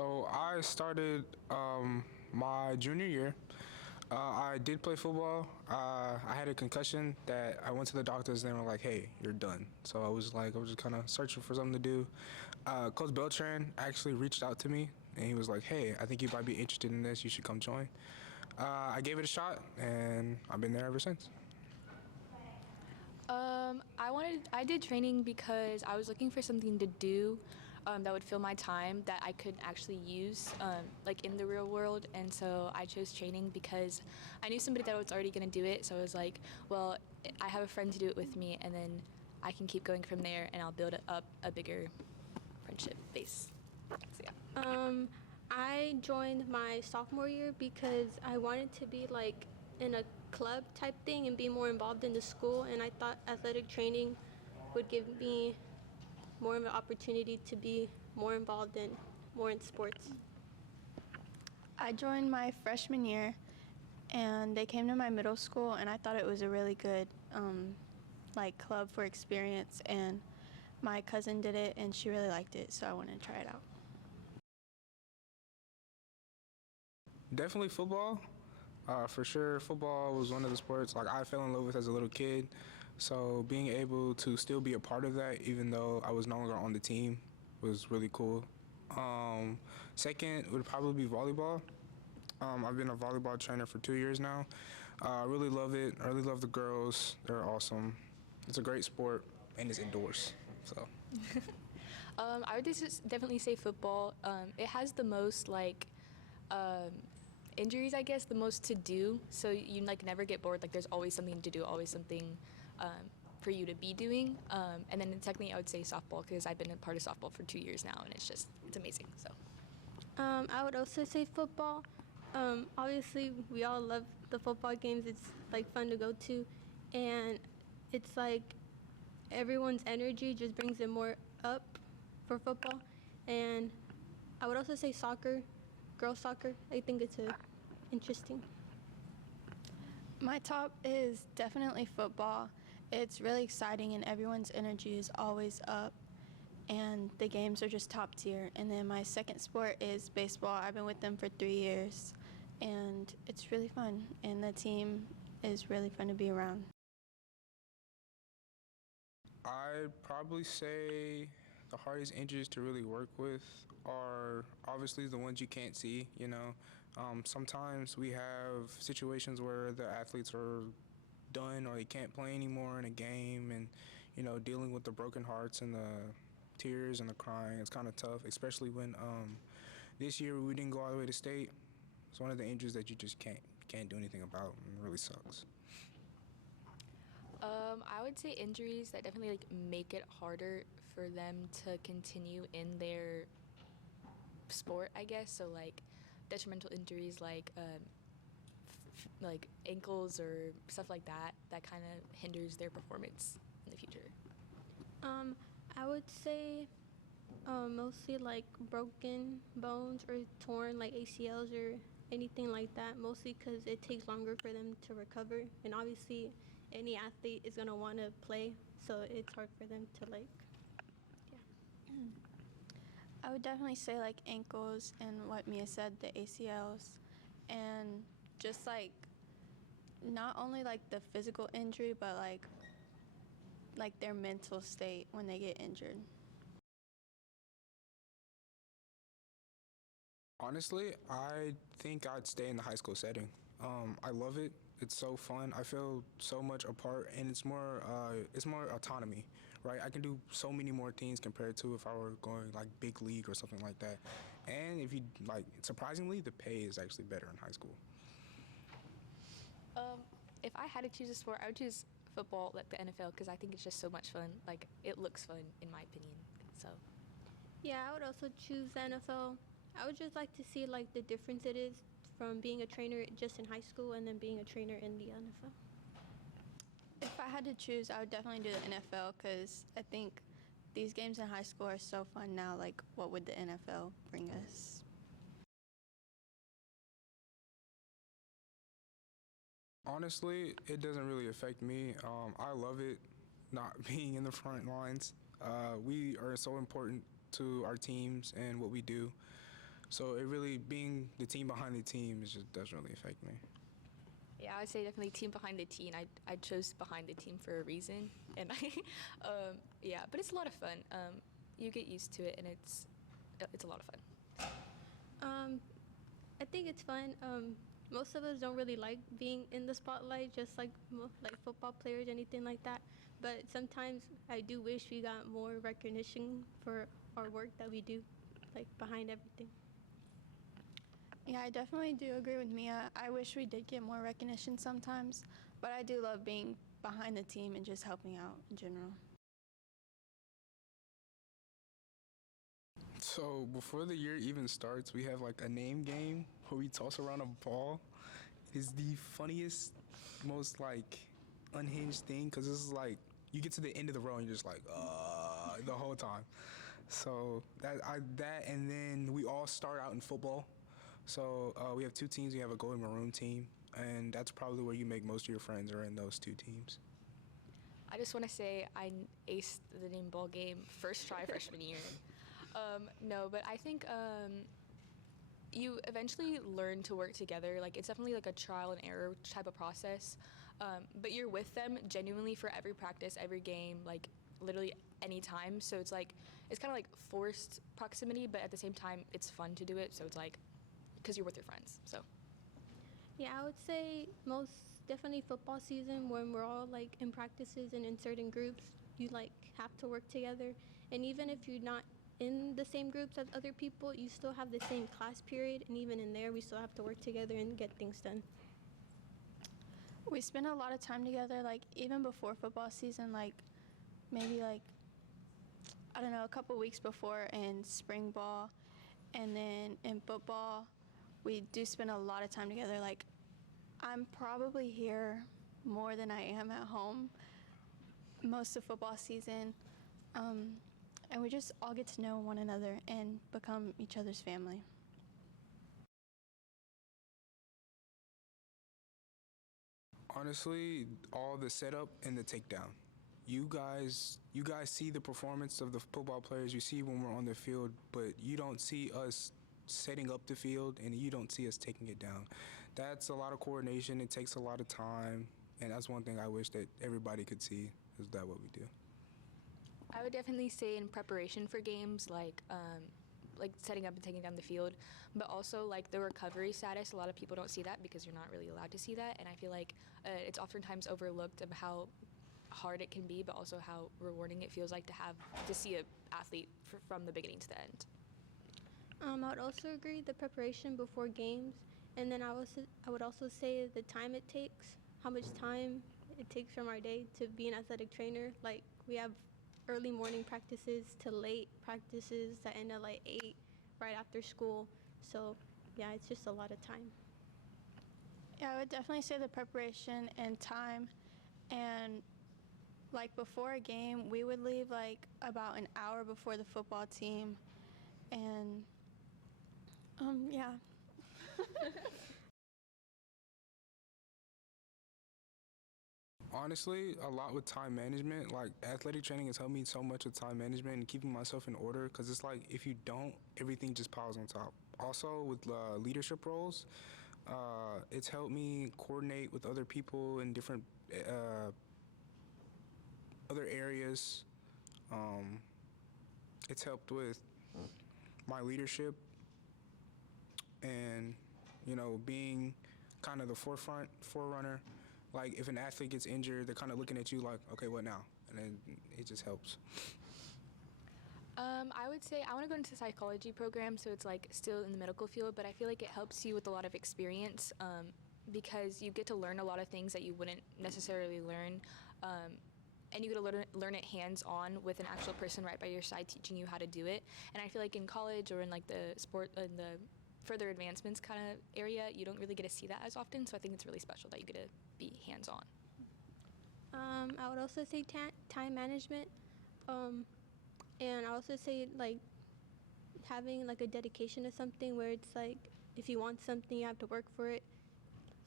So I started my junior year. I did play football. I had a concussion that I went to the doctors and they were like, "Hey, you're done." So I was just kind of searching for something to do. Coach Beltran actually reached out to me and he was like, "Hey, I think you might be interested in this. You should come join." I gave it a shot and I've been there ever since. I did training because I was looking for something to do that would fill my time that I could actually use like in the real world, and so I chose training because I knew somebody that was already going to do it. So I was like, well, I have a friend to do it with me, and then I can keep going from there, and I'll build up a bigger friendship base. So yeah. I joined my sophomore year because I wanted to be like in a club type thing and be more involved in the school, and I thought athletic training would give me more of an opportunity to be more involved in more in sports. I joined my freshman year, and they came to my middle school, and I thought it was a really good club for experience, and my cousin did it, and she really liked it, so I wanted to try it out. Definitely football. For sure, football was one of the sports like I fell in love with as a little kid. So being able to still be a part of that, even though I was no longer on the team, was really cool. Second would probably be volleyball. I've been a volleyball trainer for 2 years now. I really love it. I really love the girls. They're awesome. It's a great sport, and it's indoors. So. I would definitely say football. It has the most injuries, I guess, the most to do. So you never get bored. Like there's always something to do, always something for you to be doing. And then technically, I would say softball because I've been a part of softball for 2 years now, and it's amazing. So. I would also say football. Obviously, we all love the football games. It's like fun to go to, and it's like everyone's energy just brings it more up for football. And I would also say soccer, girls soccer. I think it's interesting. My top is definitely football. It's really exciting, and everyone's energy is always up, and the games are just top tier. And then my second sport is baseball. I've been with them for 3 years, and it's really fun, and the team is really fun to be around. I'd probably say the hardest injuries to really work with are obviously the ones you can't see, you know. Sometimes we have situations where the athletes are done or they can't play anymore in a game, and, you know, dealing with the broken hearts and the tears and the crying, it's kind of tough, especially when this year we didn't go all the way to state. It's one of the injuries that you just can't do anything about, and it really sucks. I would say injuries that definitely make it harder for them to continue in their sport, I guess. So detrimental injuries like ankles or stuff like that kind of hinders their performance in the future. I would say mostly like broken bones or torn like ACLs or anything like that, mostly because it takes longer for them to recover, and obviously any athlete is going to want to play, so it's hard for them to I would definitely say ankles and what Mia said, the ACLs, and just not only the physical injury, but their mental state when they get injured. Honestly, I think I'd stay in the high school setting. I love it. It's so fun. I feel so much a part, and it's more autonomy, right? I can do so many more things compared to if I were going big league or something like that. And if you surprisingly, the pay is actually better in high school. If I had to choose a sport, I would choose football, like the NFL, because I think it's just so much fun. It looks fun, in my opinion. So. Yeah, I would also choose the NFL. I would just like to see the difference it is from being a trainer just in high school and then being a trainer in the NFL. If I had to choose, I would definitely do the NFL because I think these games in high school are so fun now. What would the NFL bring us? Honestly, it doesn't really affect me. I love it not being in the front lines. We are so important to our teams and what we do. So it really being the team behind the team doesn't really affect me. Yeah, I would say definitely team behind the team. I chose behind the team for a reason, and yeah, but it's a lot of fun. You get used to it, and it's a lot of fun. I think it's fun. Most of us don't really like being in the spotlight, just like like football players, anything like that. But sometimes I do wish we got more recognition for our work that we do, like behind everything. Yeah, I definitely do agree with Mia. I wish we did get more recognition sometimes, but I do love being behind the team and just helping out in general. So before the year even starts, we have like a name game where we toss around a ball. It is the funniest, most like unhinged thing because this is like you get to the end of the row and you're just like the whole time. So that and then we all start out in football. So we have two teams. We have a gold and maroon team, and that's probably where you make most of your friends are in those two teams. I just want to say I aced the name ball game first try freshman year. No, but I think you eventually learn to work together. Like it's definitely like a trial and error type of process. But you're with them genuinely for every practice, every game, like literally any time. So it's like it's kind of like forced proximity, but at the same time it's fun to do it. So it's like because you're with your friends. So Yeah, I would say most definitely football season when we're all like in practices and in certain groups, you like have to work together. And even if you're not in the same groups as other people, you still have the same class period, and even in there, we still have to work together and get things done. We spend a lot of time together, like even before football season, like maybe like, I don't know, a couple weeks before in spring ball, and then in football, we do spend a lot of time together. Like I'm probably here more than I am at home most of football season. And we just all get to know one another and become each other's family. Honestly, all the setup and the takedown. You guys see the performance of the football players. You see when we're on the field, but you don't see us setting up the field, and you don't see us taking it down. That's a lot of coordination. It takes a lot of time, and that's one thing I wish that everybody could see. Is that what we do? I would definitely say in preparation for games, like setting up and taking down the field, but also like the recovery status. A lot of people don't see that because you're not really allowed to see that, and I feel like it's oftentimes overlooked of how hard it can be, but also how rewarding it feels like to see an athlete from the beginning to the end. I would also agree the preparation before games, and then I would also say the time it takes, how much time it takes from our day to be an athletic trainer. Like we have early morning practices to late practices that end at like 8 right after school. So yeah, it's just a lot of time. Yeah, I would definitely say the preparation and time. And like before a game, we would leave like about an hour before the football team. And yeah. Honestly, a lot with time management. Like athletic training has helped me so much with time management and keeping myself in order. Because it's like if you don't, everything just piles on top. Also with leadership roles, it's helped me coordinate with other people in different other areas. It's helped with my leadership and being kind of the forerunner. Like if an athlete gets injured, they're kind of looking at you like, okay, what now? And then it just helps. I would say I want to go into psychology program, so it's like still in the medical field, but I feel like it helps you with a lot of experience because you get to learn a lot of things that you wouldn't necessarily learn, and you get to learn it hands-on with an actual person right by your side teaching you how to do it. And I feel like in college or in like the sport, in the further advancements kind of area, you don't really get to see that as often, so I think it's really special that you get to be hands-on. I would also say time management, and I also say like having like a dedication to something where it's like if you want something, you have to work for it.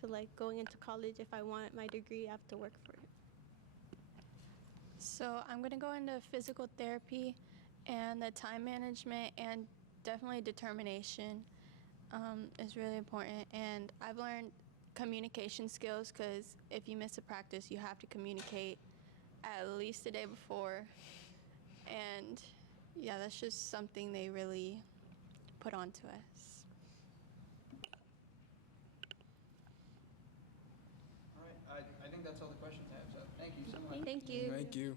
So like going into college, if I want my degree, I have to work for it. So I'm going to go into physical therapy, and the time management and definitely determination is really important, and I've learned communication skills because if you miss a practice, you have to communicate at least the day before, and yeah, that's just something they really put onto us. All right, I think that's all the questions I have, so thank you so much. Thank you. Thank you.